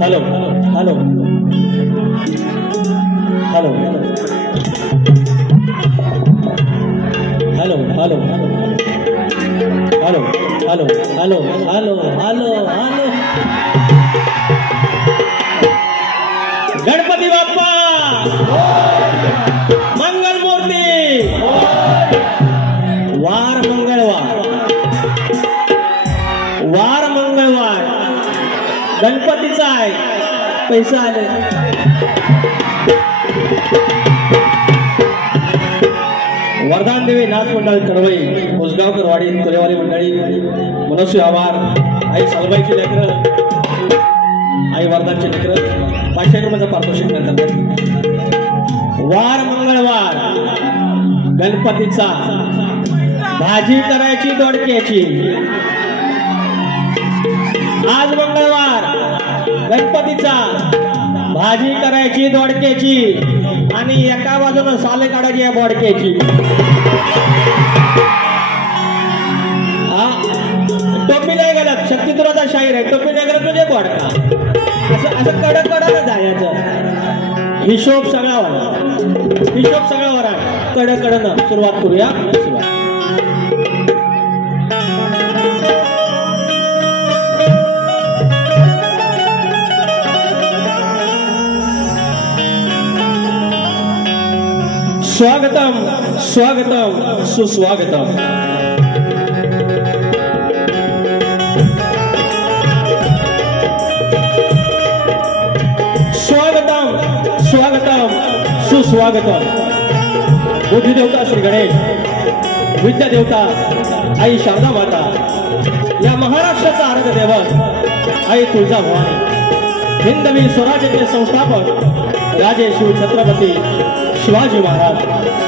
Hello hello hello hello hello hello hello hello hello hello hello Ganpati Bappa मंगल मूर्ती वार मंगळवार गणपतीचा आहे पैसा आले वरदान देवी नाथ मंडळ कडवई उसगावकर वाडी कोलेवारी मंडळी मनस्वी आवार आई सालबाईची लेकरं आई वरदानची लेकरं 500 रुपयाचं पारितोषिक करतात। वार मंगळवार गणपतीचा भाजी करायची दोडक्याची आज मंगळवार गणपतीचा भाजी करायची दोडक्याची आणि एका बाजूने साले काढायची या बोडक्याची टोपी नाही घालत शक्तिदुराचा शाहीर आहे टोपी नाही घालत म्हणजे बोडका असं कडक जायचं हिशोब सगळा वरा कडकडनं सुरुवात करूया। स्वागतम स्वागतम सुस्वागतम स्वागतम स्वागतम सुस्वागतम। बुद्धी देवता श्री गणेश विद्या देवता आई शारदा माता या महाराष्ट्राचा आराध्य दैवत आई तुळजाभवानी हिंदवी स्वराज्याचे संस्थापक राजे शिव छत्रपती शिवाजी महाराज,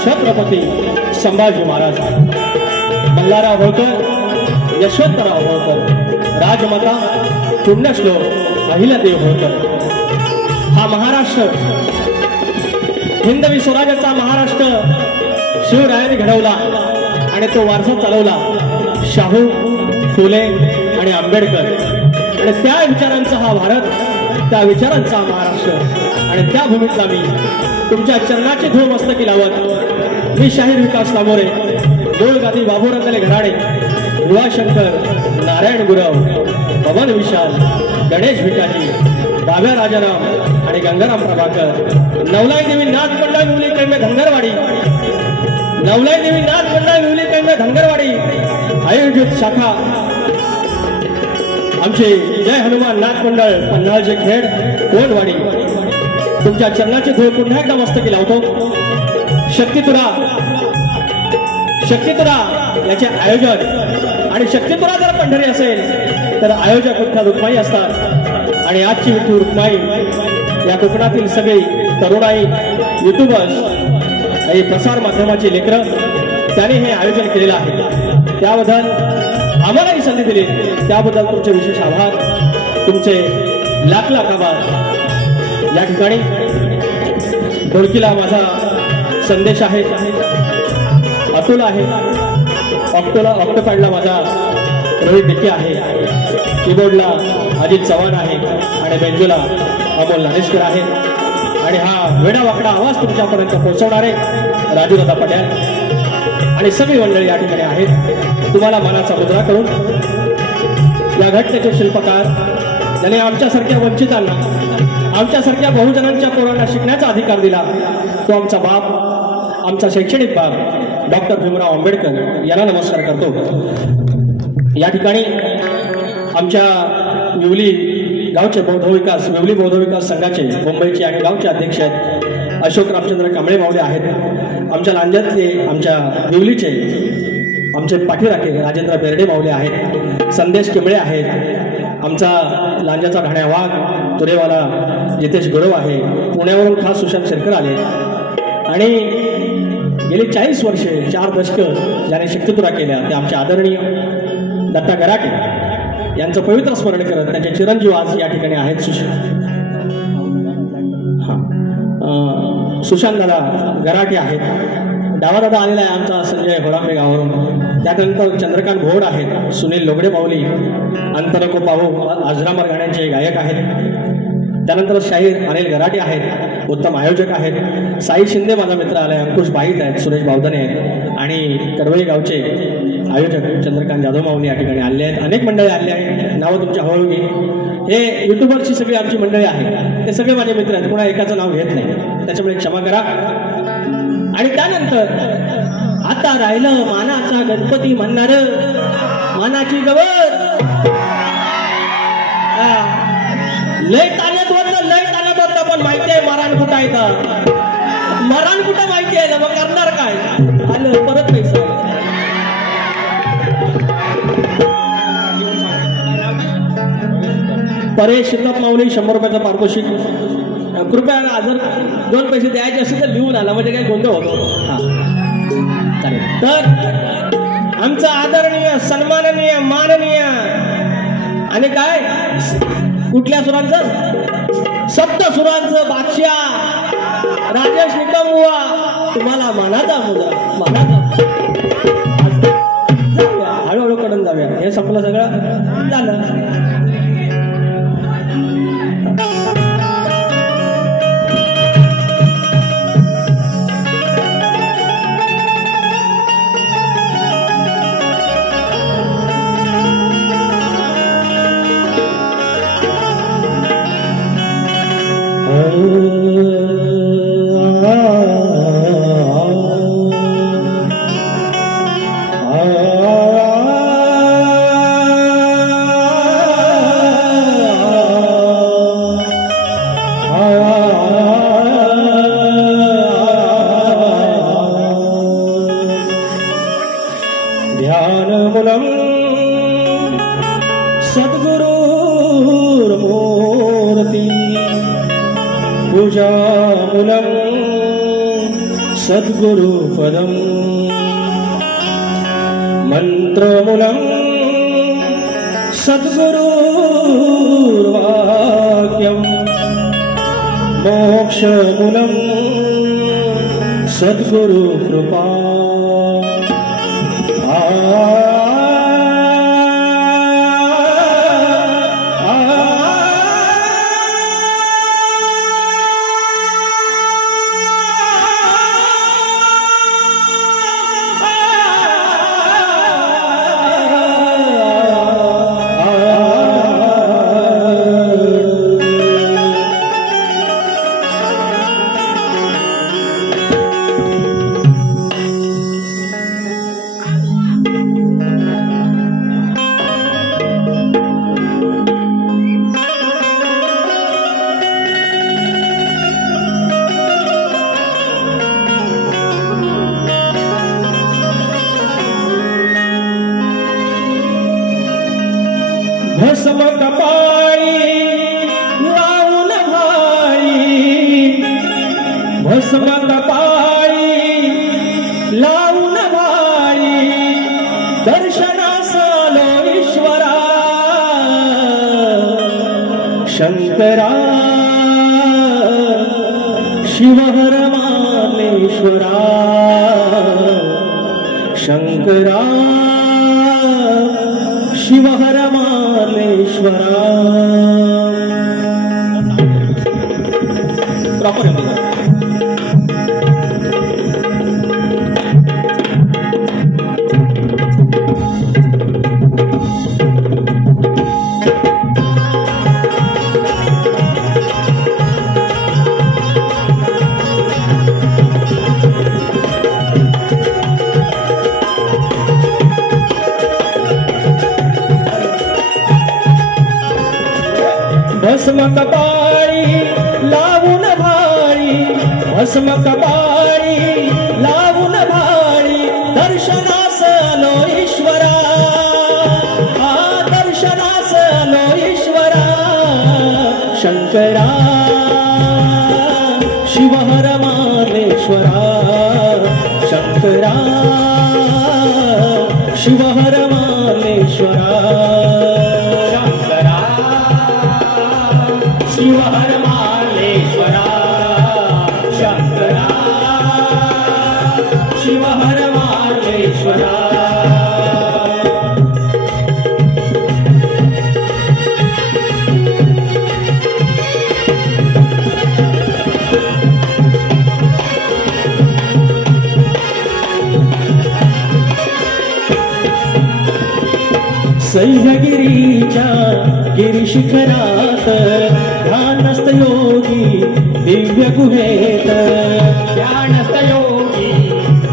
छत्रपती संभाजी महाराज, मल्हारराव होळकर, यशवंतराव होळकर, राजमाता पुण्यश्लोक अहिल्यादेवी होळकर। हा महाराष्ट्र हिंदवी स्वराज्याचा महाराष्ट्र शिवरायांनी घडवला आणि तो वारसा चालवला शाहू, फुले आणि आंबेडकर, आणि त्या विचारांचा हा भारत, त्या विचारांचा महाराष्ट्र, आणि त्या भूमीतला मी तुमच्या चरणाची धूळ मस्तकी लावत मी शाहीर विकास तामोरे, गोळगादी बाबूरंगले घराडे, युवाशंकर, नारायण गुरव, पवन विशाल, गणेश भिकाजी, बाब्या राजाराम आणि गंगाराम प्रभाकर, नवलाई देवी नाथ मंडळ विवली कैमे धनगरवाडी, नवलाई देवी नाथ मंडळ विवली कैमे धनगरवाडी आयोजित शाखा आमचे जय हनुमान नाथ मंडळ पन्हाळचे खेड कोंडवाडी, तुमच्या चरणाची धूळ पुन्हा एकदा मस्तकी लावतो। शक्तितुरा याचे आयोजक, आणि शक्तितुरा जर पंढरी असेल तर आयोजक विठ्ठल रुक्माई असतात, आणि आजची विठ्ठल रुक्माई या कोकणातील सगळी तरुणाई, युट्यूबर्स आणि प्रसार माध्यमाची लेकरं त्यांनी हे आयोजन केलेलं आहे। त्याबद्दल आम्हालाही संधी दिली, त्याबद्दल तुमचे विशेष आभार, तुमचे लाख लाख आभार। या ठिकाणी ढोलकीला माझा संदेश आहे, अतुल आहे, ऑक्टोपॅडला माझा रोहित डिके आहे, कीबोर्डला अजित चव्हाण आहे, आणि बेंजोला अमोल नानेशकर आहे, आणि हा वेडावाकडा आवाज तुमच्यापर्यंत पोहोचवणारे राजूदादा पटेल आणि सगळी मंडळी या ठिकाणी आहेत। तुम्हाला मनाचा मुद्रा करून या घटनेचे शिल्पकार ज्याने आमच्यासारख्या वंचितांना, आमच्यासारख्या बहुजनांच्या पोरांना शिकण्याचा अधिकार दिला, तो आमचा बाप, आमचा शैक्षणिक बाप डॉक्टर भीमराव आंबेडकर यांना नमस्कार करतो। या ठिकाणी आमच्या विवली गावचे विवली बौद्ध विकास संघाचे मुंबईचे आणि गावचे अध्यक्ष आहेत अशोक रामचंद्र कांबळे मावले आहेत। आमच्या लांजातले, आमच्या विवलीचे आमचे पाठीराखे राजेंद्र बेर्डे मावले आहेत, संदेश किंबळे आहेत, आमचा लांजाचा ढाण्या वाघ तुरेवाला जितेश गुरव आहे, पुण्यावरून खास सुशांत शेरकर आले, आणि गेली 40 वर्षे 4 दशक ज्याने शक्तितुरा केल्या ते आमचे आदरणीय दत्ता गराटे यांचं पवित्र स्मरण करत त्यांचे चिरंजीव आज या ठिकाणी आहेत। सुशांत दादा गराटे आहेत, डावा दादा आलेला आहे आमचा संजय होरांबे गावावरून, त्यानंतर चंद्रकांत भोड आहेत, सुनील लोगडे माऊली, अंतनको पाहू आजरामर गाण्यांचे गायक आहेत, त्यानंतर शाहीर अनिल गराटे आहेत, उत्तम आयोजक आहेत, साई शिंदे माझा मित्र आलाय, अंकुश बाईत आहेत, सुरेश बावधने आहेत, आणि कडवळी गावचे आयोजक चंद्रकांत जाधव माऊली या ठिकाणी आले आहेत, अनेक मंडळी आले आहेत, नावं तुमच्या हळूहळू घे। हे युट्यूबरची सगळी आमची मंडळी आहे, ते सगळे माझे मित्र आहेत, कोणा एकाचं नाव घेत नाही, त्याच्यामुळे क्षमा करा। आणि त्यानंतर आता राहिलं मानाचा गणपती म्हणणार, मानाची गवर लय ताण्यात होतं, पण माहिती आहे मरण कुठं आहे तर, मरण कुठं माहिती आहे ना, मग करणार काय, आलं परत पैसा। परेश शिल्लक माऊली 100 रुपयाचं पारितोषिक, कृपया जर 2 पैसे द्यायचे असेल तर लिहून आला, म्हणजे काही गोंधळ होतो। हा चालेल। तर आमचा आदरणीय, सन्माननीय, माननीय, आणि काय कुठल्या सुरांचं, सप्त सुरांचं बादशाह राजेश निकम बुवा, तुम्हाला मानाचा मुद्रा, मानाचा। जाऊया हळूहळू कडून जाऊया, हे संपलं सगळं झालं। सद्गुरुपदं मन्त्रमूलं सद्गुरुर्वाक्यं मोक्षमूलं सद्गुरुकृपा भस्म कपाळी लावून भाळी, भस्म कपाळी लावून भाळी, दर्शनास आलो ईश्वरा शंकरा शिवहर मामेश्वरा शंकरा शिवहर मामेश्वरा. प्रॉपर भस्म कपाळी लावून भाळी, भस्म कपाळी लावून भाळी, दर्शनास आलो ईश्वरा दर्शनास आलो ईश्वरा शंकरा शिवहर मामेश्वरा शंकरा शिवहर मामेश्वरा शिवहर मालेश्वरा शंकरा शिवहर मालेश्वरा. सह्यागिरीच्या गिरिशिखरात ध्यानस्थ योगी दिव्य गुहेत ध्यानस्थ योगी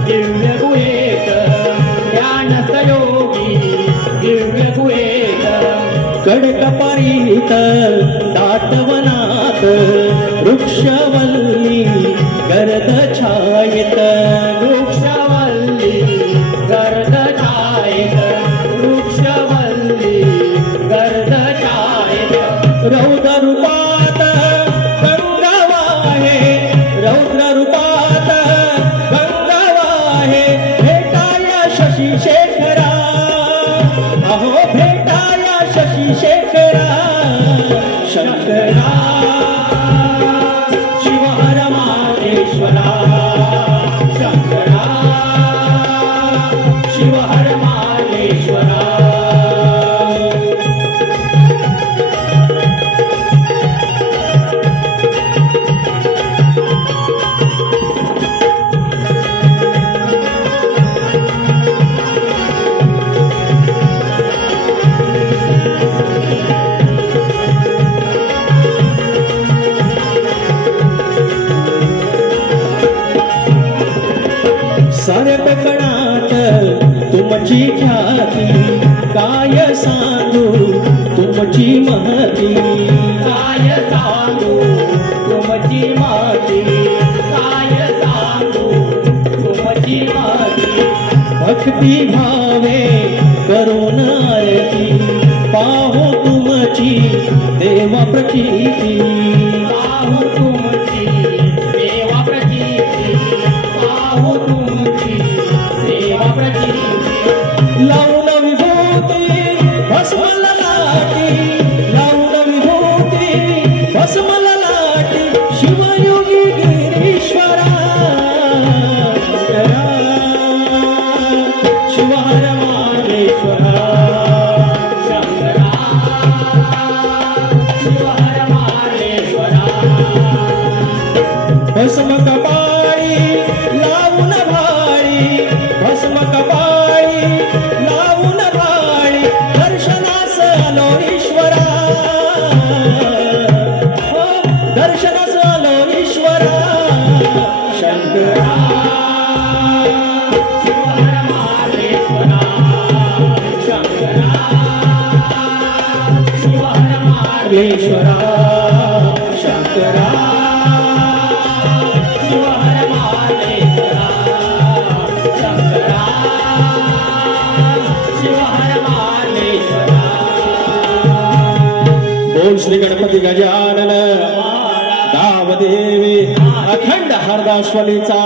दिव्य गुहेत ध्यानस्थ योगी दिव्य गुहेत कडकपरीत दाटवनात वृक्षवल्ली गर्द छायेत वृक्षवल्ली गर्द छायेत वृक्षवल्ली गर्द छायेत रौद्र रूपात गंगावाहे रौद्र रूपात गंगावाहे भेटाया शशी शेखरा अहो भेटाया शशी शेखरा शंकरा शिवहर मामेश्वरा शंकरा शिवहर मामेश्वरा. सर्वकणात तुमची ख्याती काय सांगू तुमची महती काय सांगू तुमची महती काय सांगू तुमची महती भक्ती भावे करून आरती पाहू तुमची देवा प्रचिती पाहू तुमची देवा प्रचिती कपाळी लावून भाळी भस्म कपाळी लावून भाळी दर्शनास आलो ईश्वरा दर्शनास आलो ईश्वरा शंकरा ईश्वरा शंकरा शिवहर मालेश्वरा शंकरा शिवहर मालेश्वरा बोल श्री गणपती गजानन दावदेवी अखंड हरदाश्वलीचा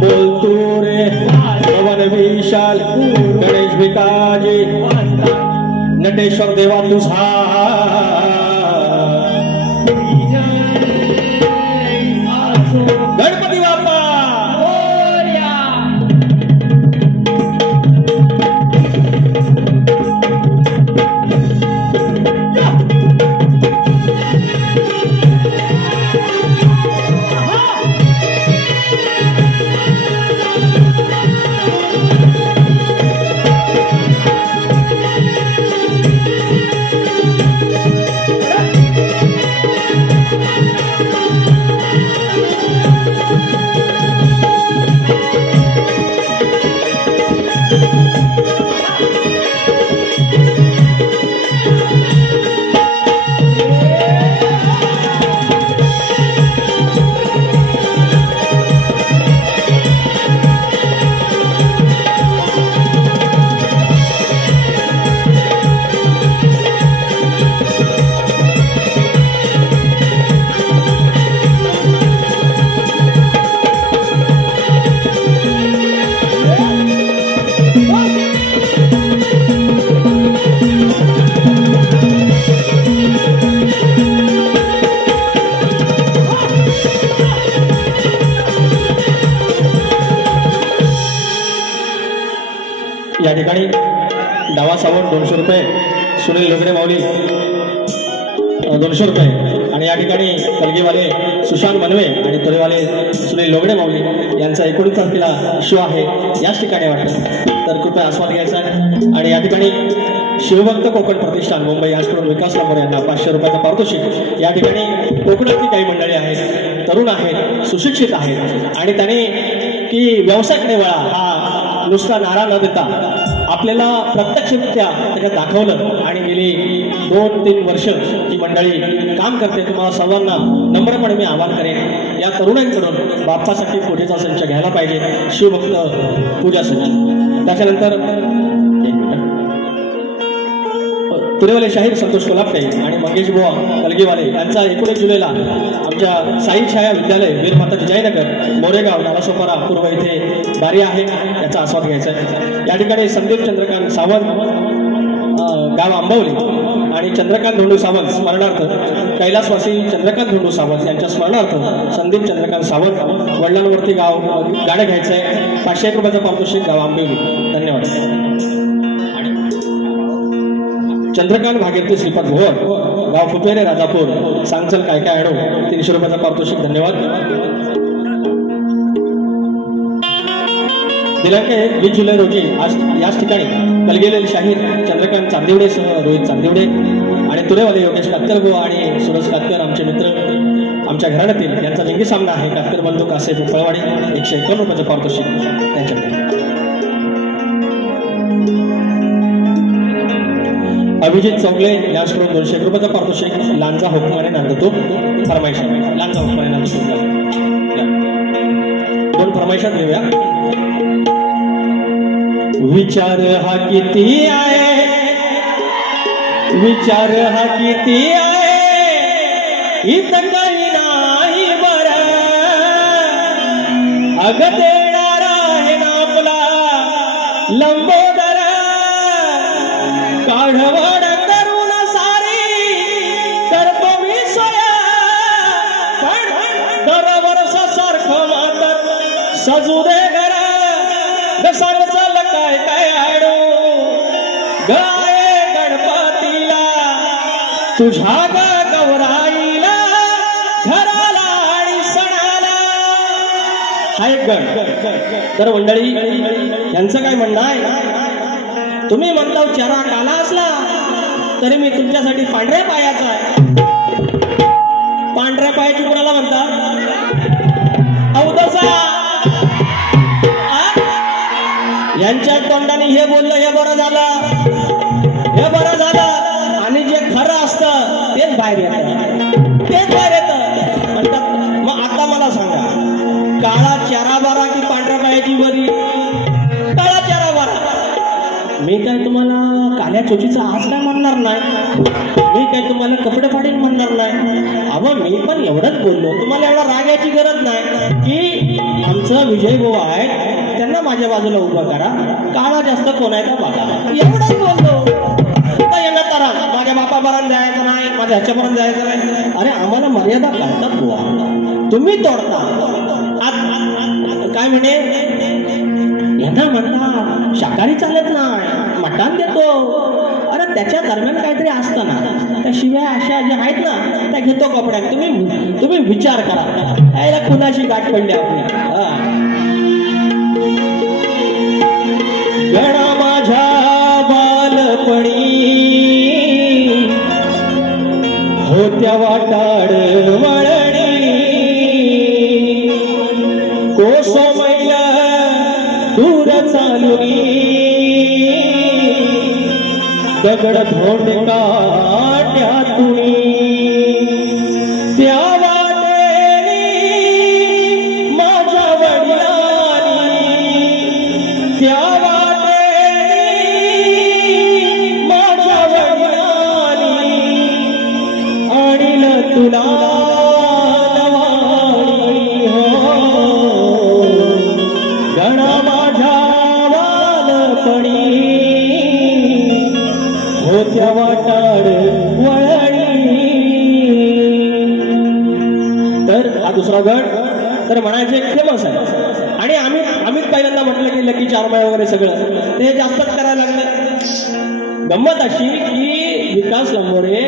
बोल तू रे पवन विशाल गणेश भिकाजी नटेश्वर देवा तुझा गणपती बाप्पा या ठिकाणी डावा सावंत 200 रुपये सुनील लोगडे माऊली 200 रुपये आणि या ठिकाणी कलगीवाले सुशांत मनवे आणि तोरेवाले सुनील लोगडे माऊली यांचा 19 तारखेला शो आहे याच ठिकाणी वाटतं तर कृपया आस्वाद घ्यायचा आणि या ठिकाणी शिवभक्त कोकण प्रतिष्ठान मुंबई याचकडून विकास लांबोर यांना 500 रुपयाचं पारितोषिक या ठिकाणी कोकणातली काही मंडळी आहेत तरुण आहेत सुशिक्षित आहेत आणि त्यांनी की व्यवसायाकडे वळा हा नुसता नारा न देता आपल्याला प्रत्यक्षरित्या त्याच्यात दाखवलं आणि गेली 2-3 वर्ष ही मंडळी काम करते तुम्हाला सर्वांना नम्रपणे मी आवाहन करेन या तरुणांकडून बाप्पासाठी पूजेचा संच घ्यायला पाहिजे शिवभक्त पूजा संच त्याच्यानंतर तुरेवाले शाहीर संतोष कोल्हापटे आणि मंगेश बुवा कलगीवाले यांचा 19 जुलैला आमच्या साई छाया विद्यालय वीरमाता जिजाईनगर मोरेगाव नालासोपारा पूर्व इथे बारी आहे याचा आस्वाद घ्यायचा आहे या ठिकाणी संदीप चंद्रकांत सावंत गाव आंबवली आणि चंद्रकांत धोंडू सावंत स्मरणार्थ कैलासवासी चंद्रकांत धोंडू सावंत यांच्या स्मरणार्थ संदीप चंद्रकांत सावंत वडिलांवरती गाणं घ्यायचं आहे 500 रुपयाचं पारितोषिक गाव आंबवली धन्यवाद चंद्रकांत भागीरथी श्रीपाद भोवर गाव फुपेरे राजापूर सांगचल काय काय आडो 300 रुपयाचा पारितोषिक धन्यवाद दिनांक 20 जुलै रोजी आज याच ठिकाणी कलगीलेले शाहीर चंद्रकांत चांदिवडे सह रोहित चांदिवडे आणि तुरेवाले योगेश कातकरबुवा आणि सुरज कातकर आमचे मित्र आमच्या घराण्यातील यांचा लिंगी सामना आहे कातकर बंधू कासे पिंपळवाडी 151 रुपयाचं पारितोषिक त्यांच्याकडे अभिजित चौगले याचकडून 200 रुपयाचा पारितोषिक लांजा हुकमाने नांदतो फरमाईशा लांजा हुकमाने नांदतो 2 फरमाईशात घेऊया विचार हा किती आहे विचार हा किती आहे इथं काही नाही बरं अग देणारा आहे ना आपला लंबोदर काढवड करून सारी करतो मी सोया पण दरवर्ष सारखं मातर सजू दे घर सांग चाल काय काय आडू गाय गणपतीला तुझ्या गौराईला घराला आणि सणाला. हा एक गण. तर मंडळी यांचं काय म्हणणं आहे, तुम्ही म्हणता चेहरा काला असला तरी मी तुमच्यासाठी पांढऱ्या पायाचा आहे. पांढऱ्या पायाची कोणाला म्हणता, अवधसा. यांच्या तोंडाने हे बोललं, हे बरं झालं, हे बरं झालं. आणि जे खरं असतं तेच बाहेर येतं, तेच बाहेर येतं म्हणतात. मग आता मला सांगा, काळा चेहरा बरा की पांढऱ्या पायाची बरी? काळा चेहरा बरा. मी काय तुम्हाला काल्या चोचीचा आज काय म्हणणार नाही, मी काय तुम्हाला कपडे फाडीन म्हणणार नाही. अहो मी पण एवढंच बोललो, तुम्हाला एवढा राग याची गरज नाही की आमचं विजय भाऊ आहे त्यांना माझ्या बाजूला उभं करा, काळा जास्त कोण आहे का बघा, एवढंच बोललो. तर यांना तरा माझ्या बापापर्यंत जायचं नाही, माझ्या ह्याच्यापर्यंत जायचं नाही. अरे आम्हाला मर्यादा काढतात बुवा, तुम्ही तोडता. काय म्हणे, यांना म्हणता शाकाहारी चालत नाही, मटण देतो. अरे त्याच्या दरम्यान काहीतरी असतं ना, त्या शिव्या अशा ज्या आहेत ना त्या घेतो कपड्यात. तुम्ही विचार करा, याला कुणाशी गाठ पडली आपली. गणा माझ्या बालपणी होत्या वाटाड वळणी, कोसो मैल दूर चालुनी, दगड धोंड काट्यातुनी. त्या वाटेनी माझ्या वडिलांनी, त्या तुला नवाणी हो. गणा माझ्या बालपणी होत्या वाटाड वळणी. तर हा दुसरा गण तर म्हणायचे फेमस आहे. आणि आम्ही पहिल्यांदा म्हटलं की लकी चारमाय वगैरे सगळं ते जास्तच करायला लागलं. गंमत अशी की विकास लांबोरे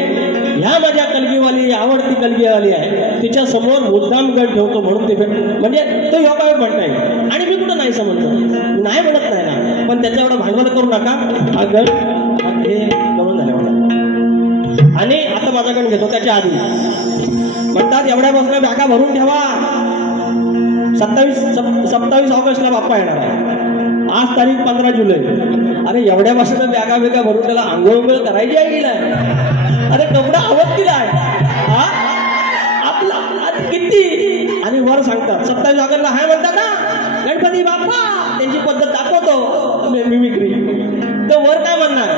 ह्या माझ्या कलगीवाली आवडती कलगीवाली आहे, तिच्या समोर मुद्दाम गण ठेवतो म्हणून ते म्हणजे तो योगायोग म्हणता येईल. आणि मी कुठं नाही समजतो, नाही म्हणत नाही ना, पण त्याच्या एवढं भांडवल करू नका. हा गण हे गळून झाले मला. आणि आता माझा गण घेतो त्याच्या आधी म्हणतात एवढ्या बसल्या बॅगा भरून ठेवा, 27 ऑगस्टला बाप्पा येणार आहे. आज तारीख 15 जुलै. अरे एवढ्या बसल्या बॅगा बेगा भरून त्याला आंघोळ करायची आहे की नाही? अरे कपडा आवडतीला आहे आपला किती. आणि वर सांगतात 27 ऑगस्टला हाय म्हणतात ना गणपती बाप्पा, त्यांची पद्धत दाखवतो मिमिक्री. तर वर काय म्हणणार,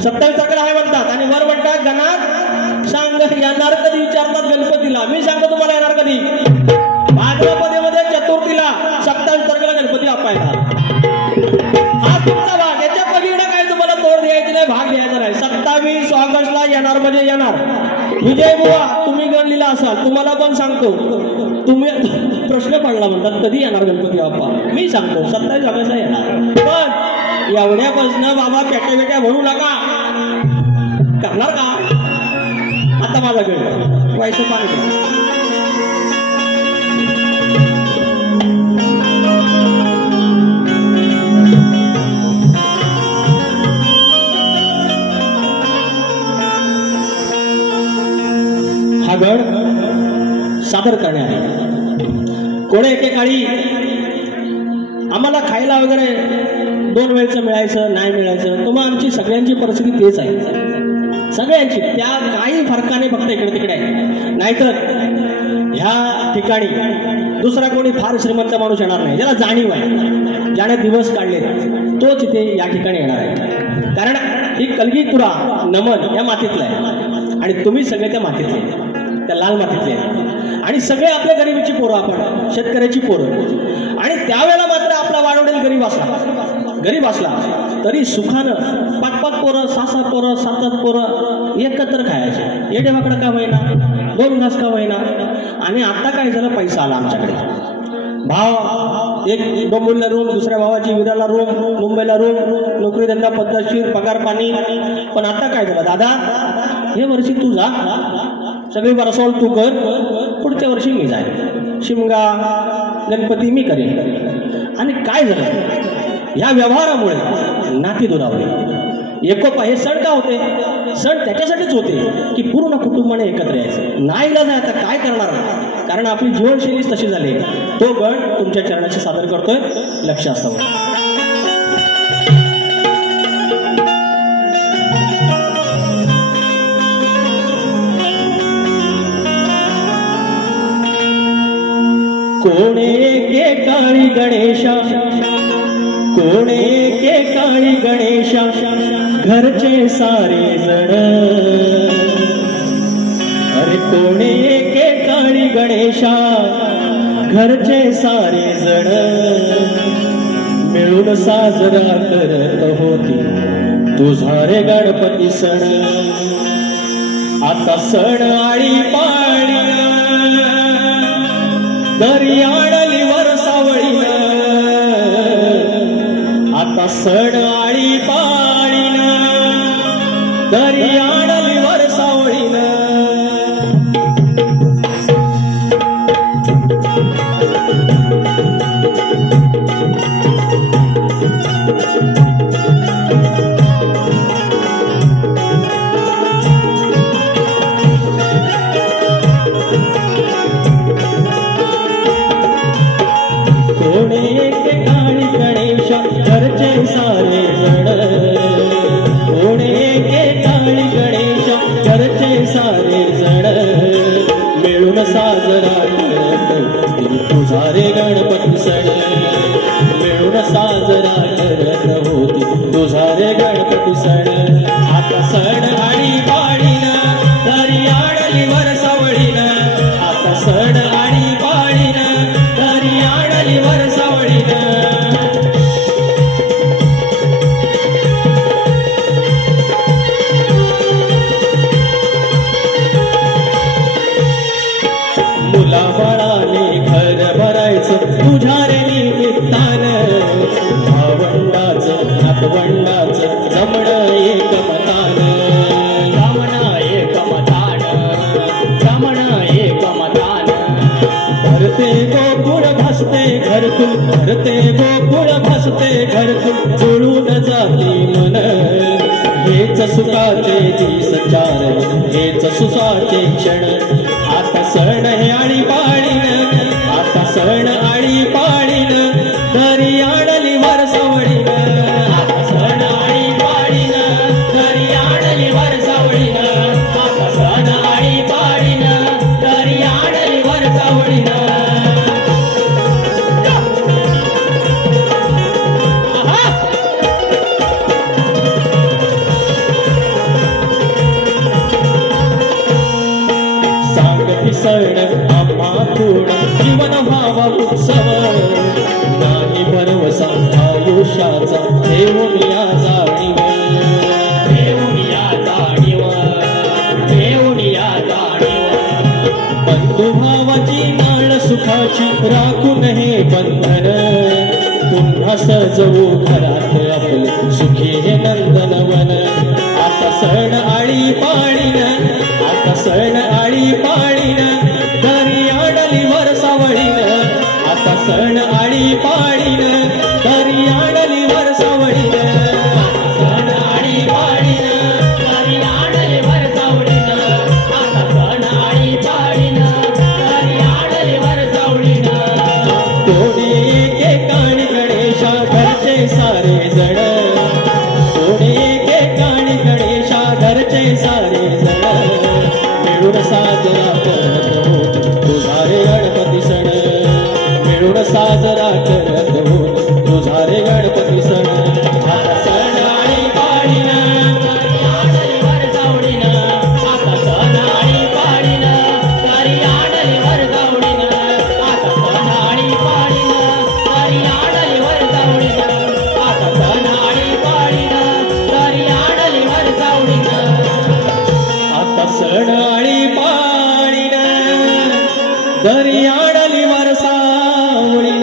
27 ऑगस्ट हाय म्हणतात आणि वर म्हणतात गणात सांग येणार कधी विचारतात गणपतीला. मी सांगतो तुम्हाला येणार कधी, भाद्रपदेमध्ये चतुर्थीला 27 तारखेला गणपती बाप्पा येणार. हा तुमचा भाग, याच्या पलीकडे काय तुम्हाला तोड द्यायची नाही, भाग द्यायचा नाही. 27 ऑगस्टला येणार म्हणजे येणार. विजय बुवा तुम्ही गणलेला असाल, तुम्हाला पण सांगतो, तुम्ही प्रश्न पडला म्हणतात कधी येणार गणपती बाप्पा, मी सांगतो 27 ऑगस्टला येणार. पण एवढ्यापासून बाबा पेट्या भरू नका, करणार का? आता माझा गण व्हायचं पाणी. हा गण सादर करण्यात कोणी एकेकाळी आम्हाला खायला वगैरे 2 वेळचं मिळायचं नाही मिळायचं, तर मग आमची सगळ्यांची परिस्थिती तेच आहे, सगळ्यांची. त्या काही फरकाने फक्त इकडे तिकडे आहे. नाहीतर ह्या ठिकाणी दुसरा कोणी फार श्रीमंत माणूस येणार नाही, ज्याला जाणीव आहे, ज्याने दिवस काढले तोच इथे या ठिकाणी येणार आहे. कारण ही कलगीतुरा नमन या मातीतलं आहे आणि तुम्ही सगळे त्या मातीतले, त्या लाल मातीतले आहेत. आणि सगळे आपल्या गरिबीची पोरं, आपण शेतकऱ्याची पोरं. आणि त्यावेळेला मात्र आपला वाढवडेल गरीब असला तरी सुखानं 5-5 पोरं 6-6 पोरं 7-7 पोरं एकत्र खायचे, येडेवाकडं का होईना, 2 घास का होईना. आणि आता काय झालं, पैसा आला आमच्याकडे, भाव एक डोंबिवलीला रूम, दुसऱ्या भावाची विराला रूम, मुंबईला रूम, नोकरी धंदा पद्धतशीर, पगार पाणी. पण आता काय झालं दादा, हे वर्षी तू जा, सगळी बरसवल तू कर, पुढच्या वर्षी मी जाईन, शिमगा गणपती मी करेन. आणि काय झालं, या व्यवहारामुळे नाती दुरावली. एकोपा हे सण का होते, सण त्याच्यासाठीच होते की पूर्ण कुटुंबाने एकत्र यायचं. नाही इलाज आहे, आता काय करणार, कारण आपली जीवनशैलीच तशी झाली. तो गण तुमच्या चरणाशी सादर करतोय, लक्ष असावं. कोणे के काळी गणेशा, कोणे के काळी गणेशा, घरचे सारे जण. अरे कोणे के काळी गणेशा, घरचे सारे जण. मिळून साजरा करत होती तुझा रे गणपती सण. आता सण आळी पाळी दरी आणली वरसावळीन. आता सण आळी पाळीन दरी आणली वरसावळीन. घरचे सारे जण. कोणे के काळी गणेशा, घरचे सारे जण. मिळून साजरा करत तुझा रे गणपती सण. मिळून साजरा करत होती तुझा रे गणपती सण. आता सण आणि पाळीन दरी आणली वरसावळीन. आता सण आणि पाळीन दरी आणली वरसावळीन. मुलाबाळाने घर भरायचं तुझ्या रे निमित्तान. भावंडाचं नातवंडाचं जमणं एक मतान. जमणं एक मतान, जमणं एक मतान. भरते गोकुळ भासते घरकुल, भरते गोकुळ भासते घरकुल. जुळून जाती मन हेच सुखाचे दिस चार, हेच सुखाचे क्षण. आता सण हे आळी पाळीन, आता सण आळी पाळीन दरी आणली वरसावळीन. आता सण आळी पाळीन दरी आणली वरसावळीन. आता सण आळी पाळीन दरी आणली वरसावळीन. सण आम्हा पूर्ण जीवन व्हावा उत्सव. नाही भरवसा आयुष्याचा ठेवून या जाणीव, ठेवून या जाणीव, ठेवून या जाणीव. बंधुभावाची नाळ सुखाची राखून हे बंधन. पुन्हा सजवू घरात आपले सुखी हे नंदनवन. आता सण आळी पाळीन, आता सण आळी पाळीन दरी आणली वरसावळीन. आता सण आळी पाळीन दरी आणली वरसावळीन. सण आळी पाळीन दरी आणली वरसावळीन. आता सण आळी पाळीन दरी आणली वरसावळीन. कोणी के काळी गणेशा, घरचे सारे जण. कोणी के काळी गणेशा, घरचे सारे जण. मिळून साजरा करत होत तुझा रे गणपती सण. मिळून साजरा करत होत तुझा रे गणपती सण. आता सण आळी पाळीन दरी आणली वरसावळीन. आता सण आळी पाळीन दरी आणली वरसावळीन. आता सण आळी पाळीन दरी आणली वरसावळीन. आता सण आळी पाळीन दरी आणली वरसावळीन. आता सण आळी पाळीन दरी आणली वरसावळीन.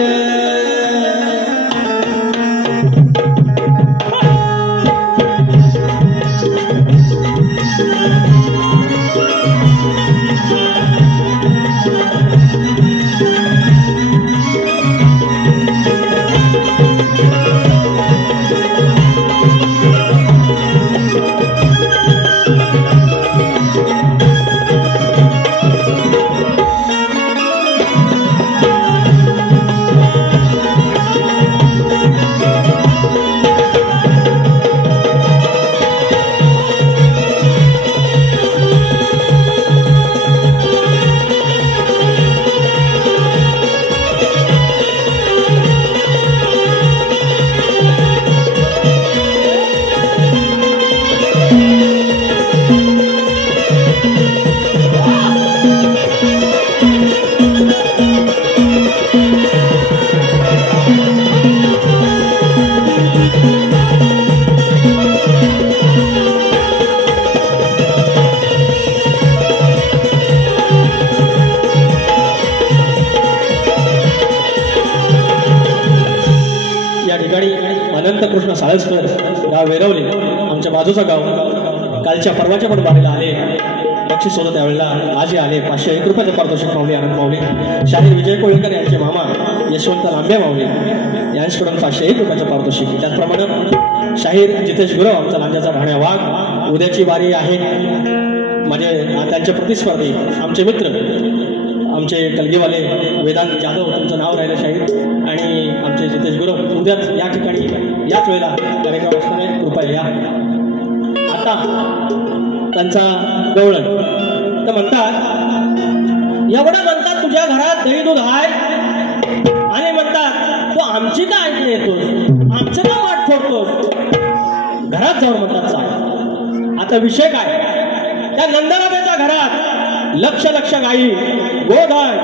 साळसकर गाव वेरवले आमच्या बाजूचं गाव कालच्या परवाच्या पण बारीला आले बक्षीस होतं त्यावेळेला आजही आले 501 रुपयाचं पारितोषिक मावले आनंद मावले शाहीर विजय कोळीकर यांचे मामा यशवंत लांबे मावले यांच्याकडून 501 रुपयाचं पारितोषिक त्याचप्रमाणे शाहीर जितेश गुरव आमचा लांजाचा ढाण्या वाघ उद्याची वारी आहे माझे त्यांचे प्रतिस्पर्धी आमचे मित्र आमचे कलगीवाले वेदांत जाधव तुमचं नाव राहिलं शाहीर आणि आमचे जितेश गुरव उद्याच या ठिकाणी याच वेळेला कार्यक्रम असणार आहे कृपया या आता त्यांचा गवळण तर म्हणतात एवढं म्हणतात तुझ्या घरात दही दूध आहे आणि म्हणतात तू आमची का ऐकली येतोस आमचं का वाट फोडतोस घरात जाऊन म्हणतात चाल आता विषय काय त्या नंदराबाईच्या घरात लक्ष गाई गोधन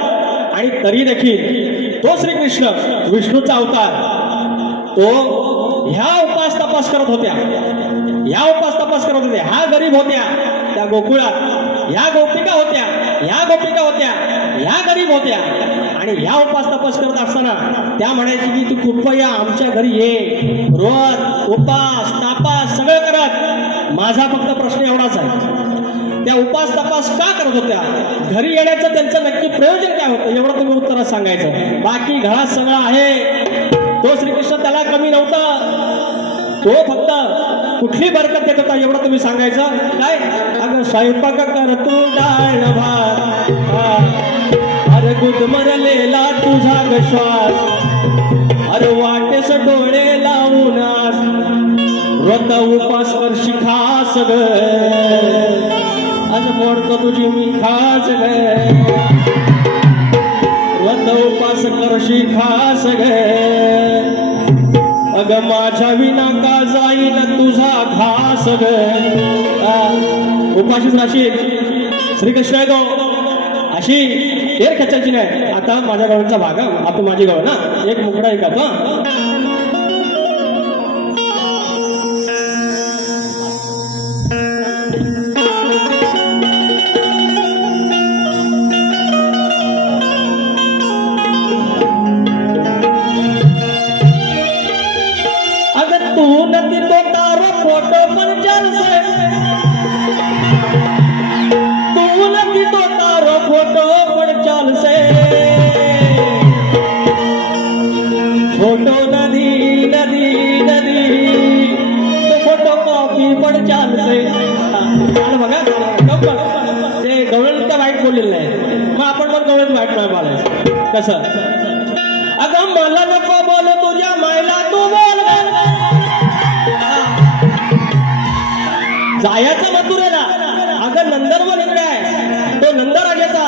आणि तरी देखील तो श्रीकृष्ण विष्णूचा अवतार तो ह्या उपास तपास करत होत्या ह्या गरीब होत्या त्या गोकुळात ह्या गोपिका होत्या ह्या गरीब होत्या आणि ह्या उपास तपास करत असताना त्या म्हणायची की तू कृपया आमच्या घरी ये रोज उपास तापास सगळं करत माझा फक्त प्रश्न एवढाच आहे त्या उपास तपास का करत होत्या घरी येण्याचं त्यांचं नक्की प्रयोजन काय होतं एवढं तुम्ही उत्तरात सांगायचं बाकी घरात सगळं आहे तो श्रीकृष्ण त्याला कमी नव्हता तो फक्त कुठली बरकत देत होता एवढं तुम्ही सांगायचं काय अगं स्वयंपाक कर तू डाळ भात अरे गुदमरलेला तुझा श्वास अरे वाटेस डोळे लावून व्रत उपास कर शिखास ग आज मोडतो तुझी मी खास ग व्रत उपास कर शिखास ग अग माझ्या विना का जाईल तुझा घास ग उपाशीच राशील श्रीकृष्ण गो अशी टेर खेचायची नाही आता माझ्या गवळीचा भाग आता माझी गवळ ना एक मुकडा एक आता फोटो नदी नदी नदी तो फोटो कॉपी पण चाल से बघा ते गवळणीचं वाईट बोललेलं नाही मग आपण पण गवळणीचं वाईट नाही बोलायचं कसं अगं मला नको बोल तुझ्या मायला तू बोल जायचं मथुरेला अगं नंदनवन इकडे आहे तो नंदराजाचा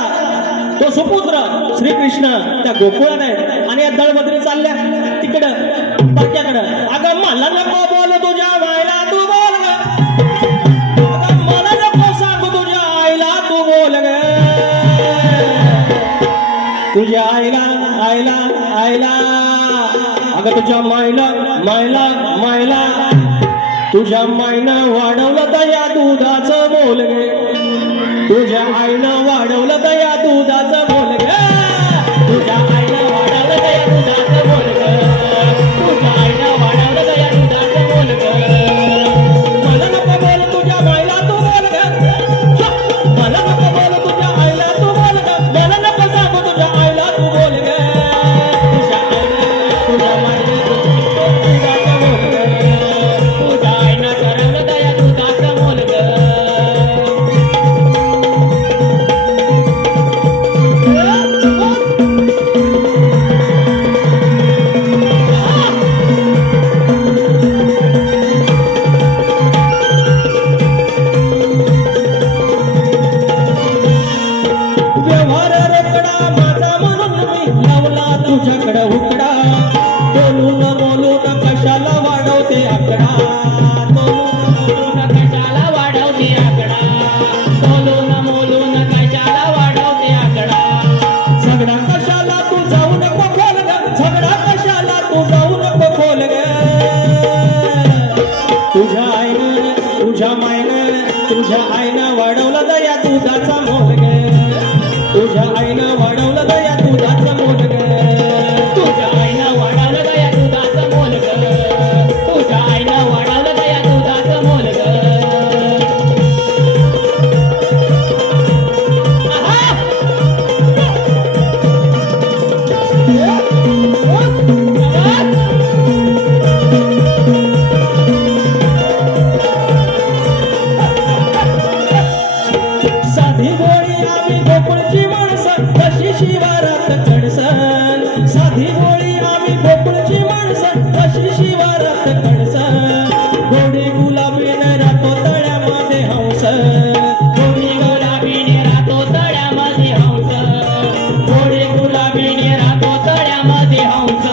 तो सुपुत्र श्रीकृष्ण त्या गोकुळात आहे आणि या दळबद्री चालल्या तिकडं परक्याकडं अगं मला नको बोल तुझ्या मायला तू बोल अगं मला नको सांगू तुझ्या आईला तू बोल ग तुझ्या आईला अगं तुझ्या मायला तुझ्या मायनं वाढवलं दया दुधाचं बोल गे तुझ्या आईनं वाढवलं दया दुधाचं बोल ग तुझ्या आईनं वाढवलं दया दुधाचं बोल ग तुझ्या आईनं वाढवलं दया दुधाचं बोल ग मला नको बोल तुझ्या माईला तू बोल ग मला नको बोल तुझ्या आईला तू बोल ग मला नको सांगू तुझ्या आईला तू बोल ग तुझ्या आईनं तुझ्या माईनं दुधाचं बोल ग तुझ्या आईनं वाढवलं दया दुधाचं बोल ग आम्ही गोकुळची माणसं कशी शिवारात कणसन साधी भोळी आम्ही गोकुळची माणसं कशी शिवारात कणसन गोडी गुलाबीने राहतो तळ्यामध्ये हंस गोडी गुलाबीने राहतो तळ्यामध्ये हंस गोडी गुलाबीने राहतो तळ्यामध्ये हंस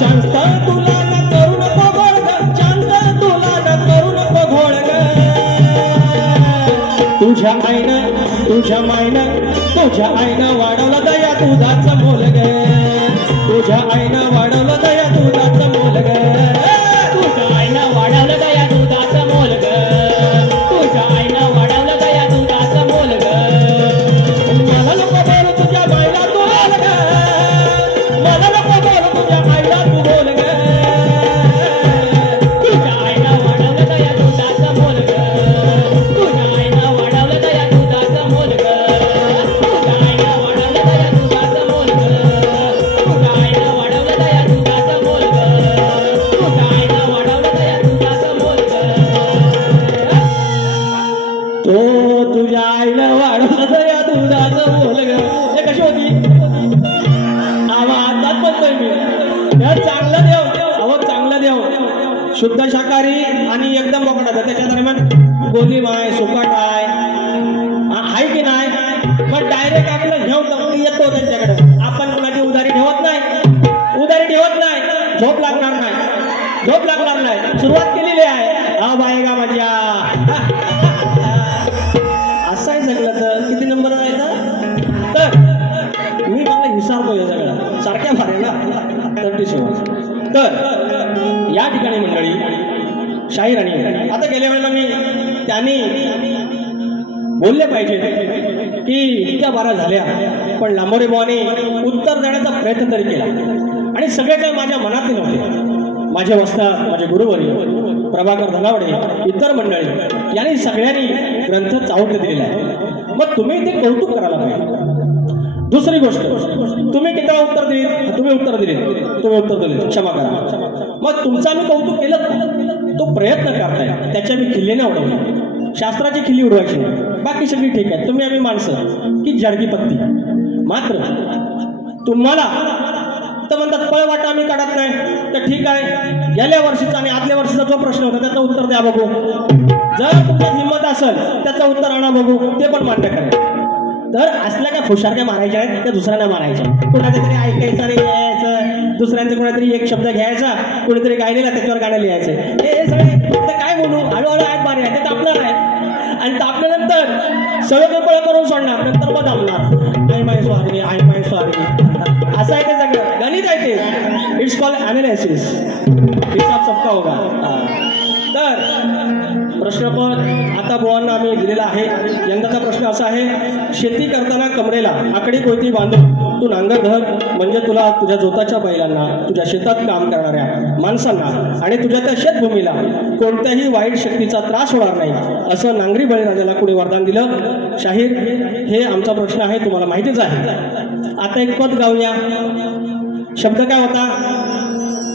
चांस्त तुला न करू नको घोळ ग चांस्त तुला न करू नको घोळ ग तुझ्या आईनं वाढवलं दया दुधाचं मोल ग तुझ्या आईनं वाढवलं दया दुधाचं मोल ग तुझ्या आईनं वाढवलं दया दुधाचं मोल ग तुझ्या आईनं वाढवलं दया दुधाचं मोल ग मला नको बोल तुझ्या बाईला तू बोल ग मला नको बोल तुझ्या आईला तू बोल ग तुझ्या आईनं वाढवलं दया दुधाचं मोल ग तुझ्या आईनं वाढवलं दया दुधाचं मोल ग तुझ्या आईनं वाढवलं दया दुधाचं मोल ग तुझ्या आईनं वाढवलं दया दुधाचं मोल ग तुझ्या आईनं वाढवलं दया दुधाचं मोल ग तो तुझ्या आईनं वाढवलं दया दुधाचं मोल ग हे कशी होती आवाजात म्हणतोय मी चांगलं देव अहो चांगलं देव शुद्ध शाकाहारी आणि एकदम बोकडाचं त्याच्या दरम्यान गोली माय सुकाट आहे की नाही पण डायरेक्ट आपलं घेऊन येतो त्यांच्याकडे आपण कोणाची उधारी ठेवत नाही झोप लागणार नाही सुरुवात केलेली आहे हा बायगा माझ्या असं आहे सगळं तर किती नंबर जायचा तर मी मला विसरतो हे सगळं सारख्या भाऱ्याला 37 तर या ठिकाणी मंडळी शाहीर आणि आता गेल्या वेळेला मी त्यांनी बोलले पाहिजे की इतक्या बारा झाल्या पण लांबोरे बुवाने उत्तर देण्याचा प्रयत्न तरी केला आणि सगळे काही माझ्या मनातील होते माझे वस्ताद माझे गुरुवर्य प्रभाकर धनावडे इतर मंडळी यांनी सगळ्यांनी ग्रंथ चावट दिलेला आहे मग तुम्ही ते कौतुक करायला पाहिजे दुसरी गोष्ट तुम्ही किती उत्तर दिले तुम्ही उत्तर दिले क्षमा करा मग तुमचं आम्ही कौतुक केलं का तो प्रयत्न करताय त्याच्या मी खिल्ली नाही उडवली शास्त्राची खिल्ली उडवायची बाकी सगळी ठीक आहे तुम्ही आम्ही माणसं की जडगी पत्ती मात्र तुम्हाला तर म्हणतात पळवाटा आम्ही काढत नाही तर ठीक आहे गेल्या वर्षीचा आणि आदल्या वर्षीचा जो प्रश्न होता त्याचं उत्तर द्या बघू जर तुमच्यात हिंमत असेल त्याचं उत्तर आणा बघू ते पण मान्य करा तर असल्या काय फुशारक्या मारायच्या आहेत त्या दुसऱ्यांना मारायच्या कोणाच्या तरी ऐकायचं आणि यायचं दुसऱ्यांचा कोणातरी एक शब्द घ्यायचा कोणीतरी गायलेला त्याच्यावर गाणं लिहायचं हे सगळे काय बोलू हळूहळू आहेत मारे ते तापणार आहे आणि तापल्यानंतर सगळं पळ करून सोडणार नंतर मग थांबणार आय माय स्वारी असं आहे ते सगळं गणित आहे ते इट्स कॉल्ड ॲनालिसिस हिसाब सबका होगा तर प्रश्नपत्र आता बुवांना आम्ही दिलेला आहे यंदाचा प्रश्न असा आहे शेती करताना कमरेला आकडी कोयती बांधून तू नांगर धर म्हणजे तुला तुझ्या जोताच्या बैलांना तुझ्या शेतात काम करणाऱ्या माणसांना आणि तुझ्या त्या शेतभूमीला कोणत्याही वाईट शक्तीचा त्रास होणार नाही असं नांगरी बळीराजाला कुणी वरदान दिलं शाहीर हे आमचा प्रश्न आहे तुम्हाला माहितीच आहे आता एक पद गाऊया शब्द काय होता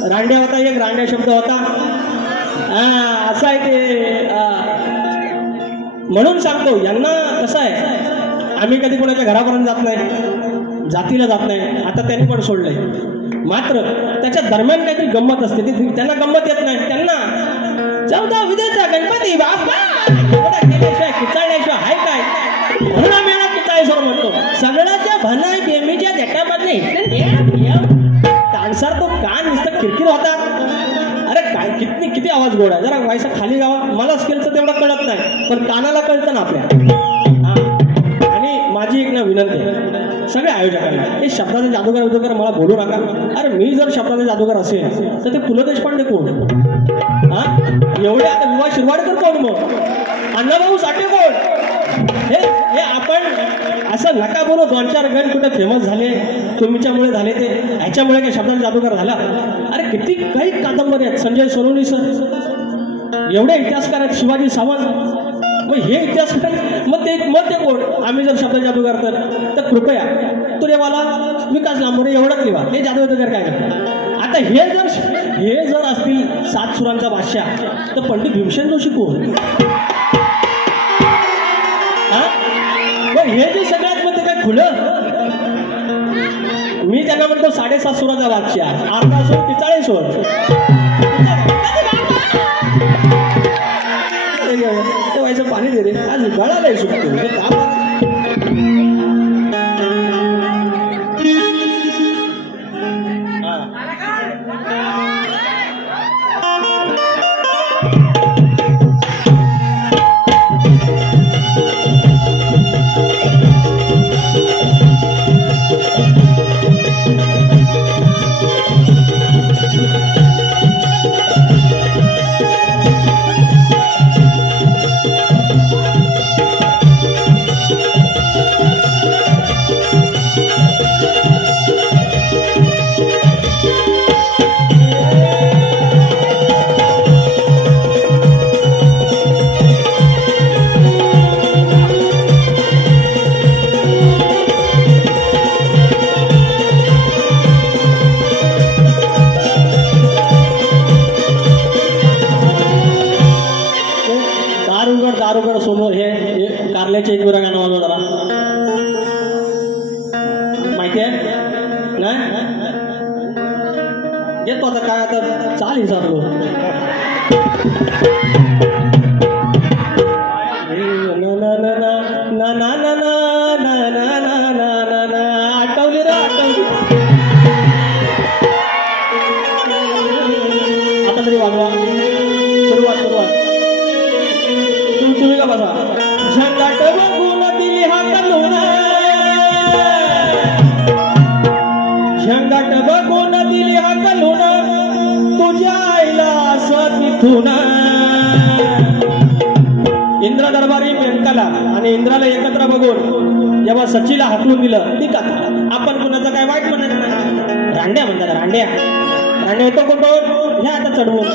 रांड्या होता एक रांड्या शब्द होता असं आहे ते म्हणून सांगतो यांना कसं आहे आम्ही कधी कोणाच्या घरापर्यंत जात नाही जातीला जात नाही आता त्यांनी पण सोडलंय मात्र त्याच्या दरम्यान काहीतरी गंमत असते त्यांना गंमत येत नाही त्यांना 14 विदेचा गणपती बाप्पा केल्याशिवाय किचाळल्याशिवाय हाय काय म्हणून आम्ही याला किचाळेश्वर म्हणतो सगळ्याच्या भनाई बेमीच्या देटामधले ताणसार तो कान नुसतं किरकिर होता अरे काय किती आवाज गोड आहे जरा व्हायचा खाली गावा मला स्केलचं तेवढं कळत नाही पण कानाला कळतं ना आपल्या आणि माझी एक ना विनंती सगळे आयोजकांना हे शब्दाचे जादूगर मला बोलू नका अरे मी जर शब्दाचे जादूगर असेल तर ते पु ल देशपांडे कोण एवढे आता विवा शिरवाडकर कोण मग अण्णाभाऊ साठे कोण हे आपण असं नका बोलू 2-4 गण कुठे फेमस झाले तुमच्यामुळे झाले ते ह्याच्यामुळे काय शब्दाचा जादूगार झाला अरे किती काही कादंबरी आहेत संजय सोनवणे सर एवढे इतिहासकार आहेत शिवाजी सावंत मग हे इतिहासकार मग ते कोण आम्ही जर शब्दाचा जादूगार तर कृपया तुरेवाला विकास लांबोरे एवढंच लिहा हे जादूगार काय करतात आता हे जर असतील 7 सुरांचा बादशाह तर पंडित भीमसेन जोशी कोण हे जे सगळ्यात फुलं. मी त्यांना म्हणतो 7.5 सुराचा बादशाह, अर्धा सूर पिचाळे सूर. व्हायचं पाणी दे रे, आज गळालाय सुटतो. दारुगड समोर हे कारल्याचे एक वेळा गाणं वाजवा जरा. माहिती आहे नाही येतो आता काय आता चाल विचारलो. आठवली रे आठवली. आता तरी वाजवा. सुरुवात तुम्ही का बसा. झंगाट बघून दिली हाकलून, झंगाट बघून दिली हाकलून, तुझ्या आईला असं तिथून. इंद्र दरबारी मेनकाला आणि इंद्राला एकत्र बघून जेव्हा सचीला हाकलून दिलं, ठीक आहे आपण कुणाचं काय वाईट म्हणत नाही. रांड्या म्हणतात, रांड्या रांड्या येतो कोण ह्या आता चढवून.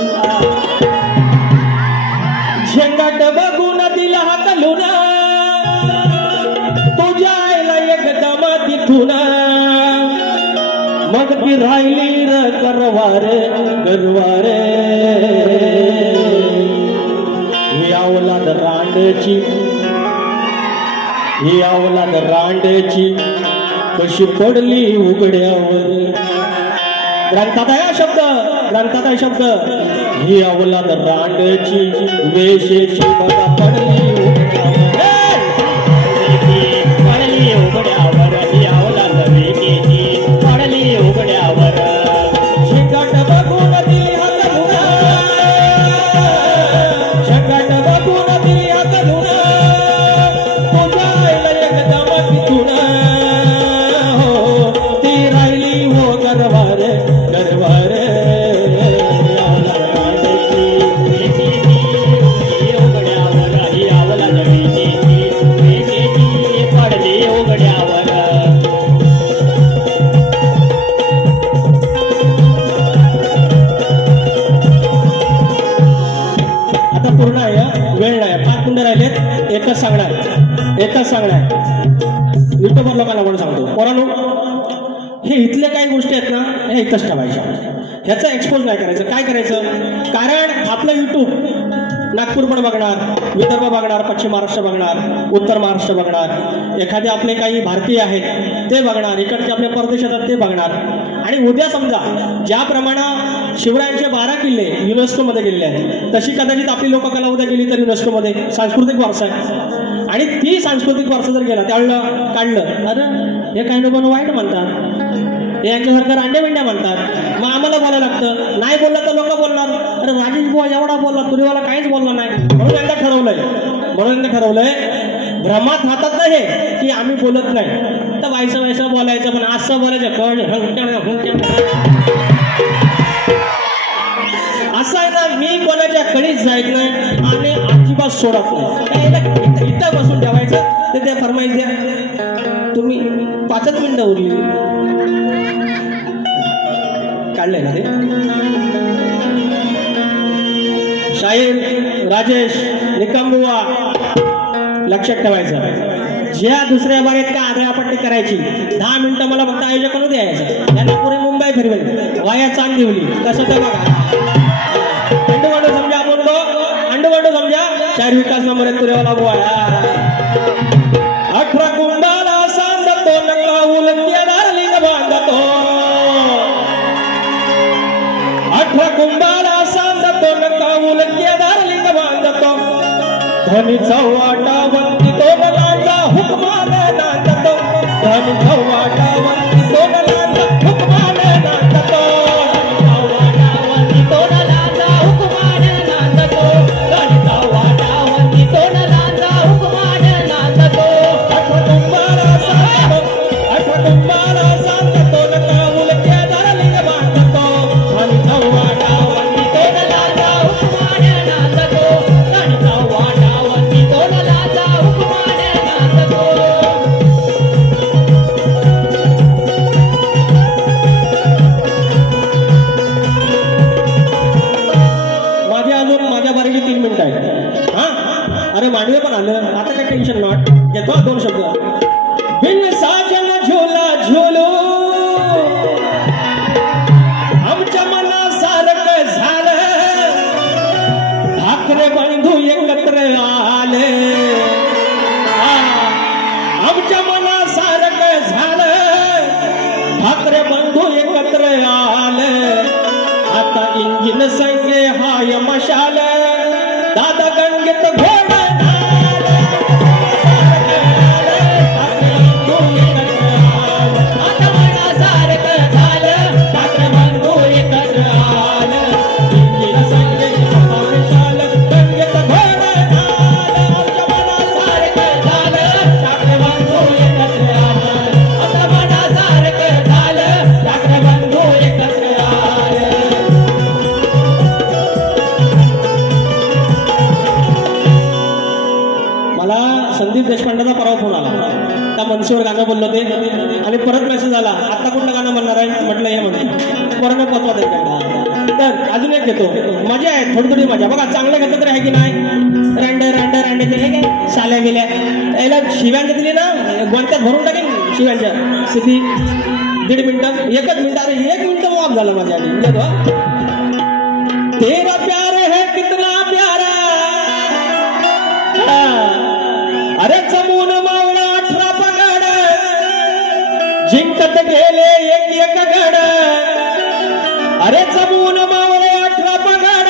झंगाट बघून दिला हाकलून, तुझ्या आईला एकदम तिथून. मग ती राहिली र करवार गरवार. ही अवलाद रांडची, ही अवलाद रांडची कशी पडली उघड्यावर. ग्रंथात आहे शब्द, ग्रंथात आहे शब्द. ही अवलाद रांडची वेशेची बघा पडली उघड्यावर. पडली उघड्यावर, ही अवलाद वेशेची पडली उघड्यावर. झंगाट बघून दिली हाकलून, झंगाट बघून दिली हाकलून, तुझ्या आईला एकदम तिथून. हो ती राहिली हो गरवार गरवार. एकच सांगणार युट्यूबर लोकांना म्हणून सांगतो, पोरांनो हे इथले काही गोष्टी आहेत ना हे इथंच ठेवायच्या. ह्याचा एक्सपोज नाही करायचं. काय करायचं, कारण आपलं युट्यूब नागपूर पण बघणार, विदर्भ बघणार, पश्चिम महाराष्ट्र बघणार, उत्तर महाराष्ट्र बघणार, एखादे आपले काही भारतीय आहेत ते बघणार, इकडचे आपले परदेशात ते बघणार. आणि उद्या समजा ज्याप्रमाणे शिवरायांचे 12 किल्ले युनेस्कोमध्ये गेलेले आहेत, तशी कदाचित आपली लोककला उद्या गेली तर युनेस्कोमध्ये सांस्कृतिक वारसा आहे. आणि ती सांस्कृतिक वारसा जर गेला त्यावेळेला काढलं, अरे हे काही लोकांना वाईट म्हणतात, हे यांच्यासारखं रांड्या बिंड्या म्हणतात. मग आम्हाला बोलायला लागतं. नाही बोललं तर लोक बोलणार, अरे राजेश बुवा एवढा बोलला, तुरीवाला काहीच बोलला नाही. म्हणून यांना ठरवलंय भ्रमात राहतात ना हे की आम्ही बोलत नाही, तर व्हायचं बोलायचं, पण असं बोलायचं कळ असं आहे ना. मी कोणाच्या कळीच जायत नाही आणि अजिबात सोडत नाही. इथं बसून ठेवायचं, ते त्या फरमाईश द्या. तुम्ही 5 मिनिटं उरली काढलंय ना ते. शाहीर राजेश निकमबुवा लक्षात ठेवायचं. ज्या दुसऱ्या बारेत का आदळापट्टी करायची 10 मिनिटं मला फक्त आयोजकांना द्यायचं. त्यांना पुरे मुंबई फिरवेल, वाया चांदिवली कसं तर बघा. अंडवांडो समजा आपण अंडवांडो समजा. शाहीर विकास नंबर 1 तुरेवाला बुवा. 18 कुंडाला सांगतो धनीचा वाटा वंती दोन लांजा हुकमाने नांदतो धनीचा वाटा वंती दोन लांजा हुकमाने नांदतो धनीचा वाटा वंती दोन लांजा हुकमाने नांदतो धनीचा वाटा वंती दोन लांजा हुकमाने नांदतो आठवडुंबाला सांगतो नका उलट्या दारलिंग बांधतो धनीचा वाटा वंती दोन लांजा हुकमाने नांदतो धनीचा वाटा वंती दोन लांजा हुकमाने नांदतो माझ्या बारीकी 3 मिनिटं आहेत हा अरे मांडवे पण आलं आता काय टेन्शन नॉट घेतो 2 शब्द बिन साजन झोला झोलो आमच्या मनासारखं झालं ठाकरे बंधू एकत्र आले आमच्या मनासारखं झालं ठाकरे बंधू एकत्र आले आता इंजिन संगे हाय मशाल दादा गंगेत घोड संदीप देशपांडेचा परवा फोन आला त्या मनसेवर गाणं बोललो ते आणि परत मेसेज आला आता कुठलं गाणं म्हणणार आहे म्हटलं हे म्हणते परत पोचवा दे तर अजून एक घेतो मजा आहे थोडी थोडी मजा बघा चांगलं घेतलं तरी आहे की नाही रांडे हे काय साल्या गेल्या याला शिव्यांच्या दिली ना गोंत्यात भरून टाकेन शिव्यांच्या किती 1.5 मिनिटं 1 मिनिट अरे 1 मिनिट माफ झालं माझ्या तेरा प्यार है कितना प्यारा अरे जमून मावळा 18 पगड जिंकत गेले एक गड अरे जमून मावळे 18 पगड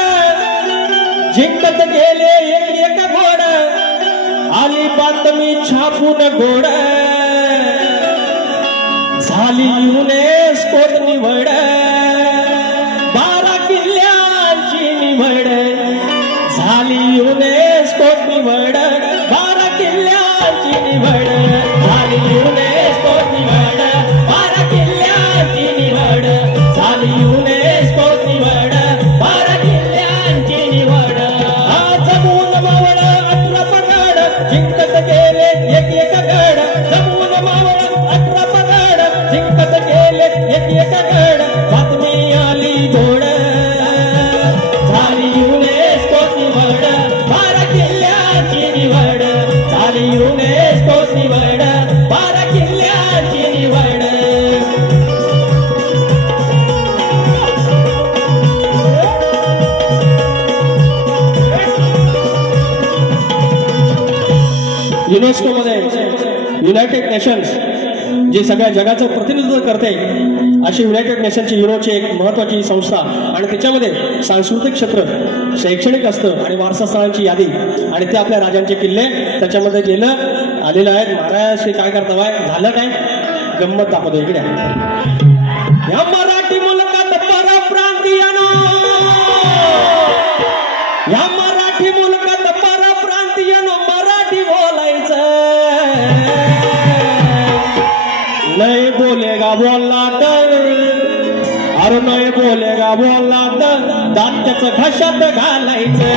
जिंकत गेले एक घोड आली बातमी छापून गोड झाली युनेस्कोत निवड 12 किल्ल्यांची निवड झाली युनेस्कोत निवड 12 किल्ल्यांची निवड झाली युनेस्कोत निवड 12 किल्ल्यांची निवड झाली युनेस्कोत निवड 12 किल्ल्यांची निवड जमून मावळ 18 पगड जिंकत गेले एक गड जमून मावळ 18 पगड जिंकत गेले एक गड बातमी आली घोड झाली युनेस्कोत निवड 12 किल्ल्यांची निवड झाली युनेस्कोत निवड 12 किल्ल्यांची निवड युनेस्को मध्ये युनायटेड नेशन्स जी सगळ्या जगाचं प्रतिनिधित्व करते अशी युनायटेड नेशनची युरोची एक महत्वाची संस्था आणि त्याच्यामध्ये सांस्कृतिक क्षेत्र शैक्षणिक असतं आणि वारसा स्थळांची यादी आणि ते आपल्या राजांचे किल्ले त्याच्यामध्ये गेलं आलेलं आहे महाराज काय करता बाय झालं काय गंमत दाखवतो इकडे या मराठी मुलकात परप्रांतीयानो या मराठी मुलकात परप्रांतीयानो मराठी बोलायचं नहीं बोलेगा बोलला तर अरे नहीं बोलेगा बोलला तर दात त्याचं घशात घालायचं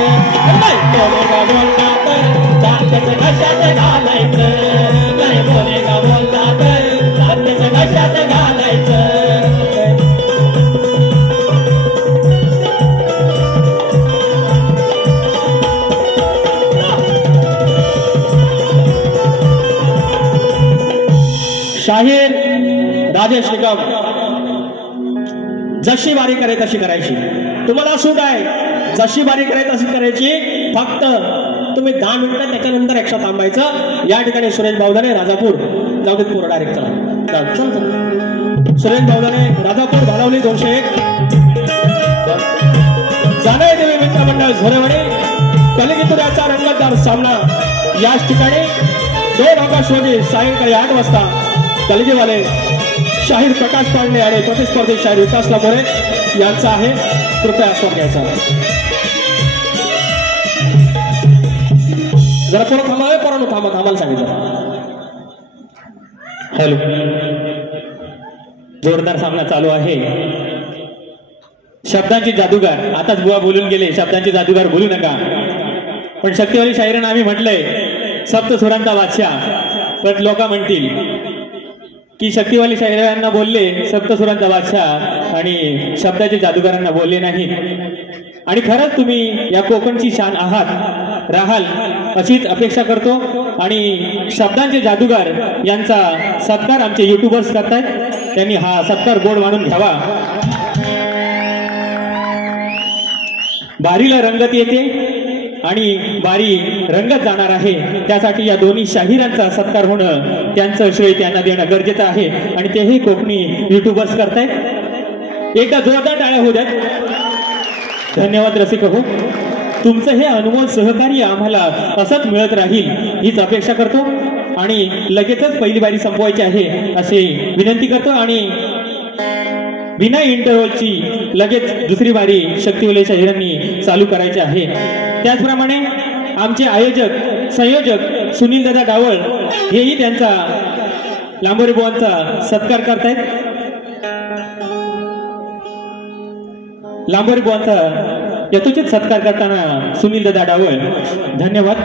नाही बोलेगा बोलला तर दात त्याचं घशात घालायचं नाही बोलेगा बोलला तर दात त्याचं घशात घालायचं शाहीर राजेश निकम जशी बारी करे तशी करायची तुम्हाला सूट आहे जशी बारी करे तशी करायची फक्त तुम्ही 10 मिनिटं त्याच्यानंतर एक्स्ट्रा थांबायचं या ठिकाणी सुरेश बावदाने राजापूर जाऊ देत पूर्ण डायरेक्ट चल सुरेश बावदाने राजापूर भालावली 201 जाणे देवी मित्रमंडळ झोरेवाडी कलिंगपुराचा रंगतदार सामना याच ठिकाणी 2 ऑगस्ट रोजी सायंकाळी 8 वाजता कलिंगवाले शाहीर प्रकाश पांडे आणि प्रतिस्पर्धी शाहीर विकास लांबोरे यांचा आहे. कृपया आस्वाद घ्यायचा. जरा पोरं थांबावे, पोरांनो थांबा, थांबायला सांगितलं. हॅलो, जोरदार सामना चालू आहे. शब्दांची जादूगार, आताच बुवा बोलून गेले, शब्दांची जादूगार बोलू नका. पण शक्तिवाली शाहिरांना आम्ही म्हटलंय सप्तसुरांचा बादशाह, पण लोक म्हणतील की शक्तिवाली शाहिरांना बोलले सप्तसुरांचा बादशाह आणि शब्दाच्या जादूगारांना बोलले नाहीत. आणि खरंच तुम्ही या कोकणची शान आहात, राहाल अशीच अपेक्षा करतो. आणि शब्दांचे जादूगार यांचा सत्कार आमचे युट्यूबर्स करतायत, त्यांनी हा सत्कार गोड मानून घ्यावा. बारीला रंगत येते आणि बारी रंगत जाणार आहे, त्यासाठी या दोन्ही शाहिरांचा सत्कार होणं, त्यांचं श्रेय त्यांना देणं गरजेचं आहे. आणि तेही कोकणी युट्यूबर्स करतायत. एकदा जोरदार टाळ्या होऊ द्यात. धन्यवाद रसिक हो, तुमचं हे अनमोल सहकार्य आम्हाला असंच मिळत राहील हीच अपेक्षा करतो. आणि लगेचच पहिली बारी संपवायची आहे अशी विनंती करतो. आणि बिना इंटरव्हलची लगेच दुसरी बारी शक्तिवाली शाहिरांनी चालू करायची आहे. त्याचप्रमाणे आमचे आयोजक संयोजक सुनील दादा डावळ हेही त्यांचा लांबोरे बुवांचा सत्कार करतायत. लांबोरे बुवांचा यथोचित सत्कार करताना सुनील दादा डावळ, धन्यवाद.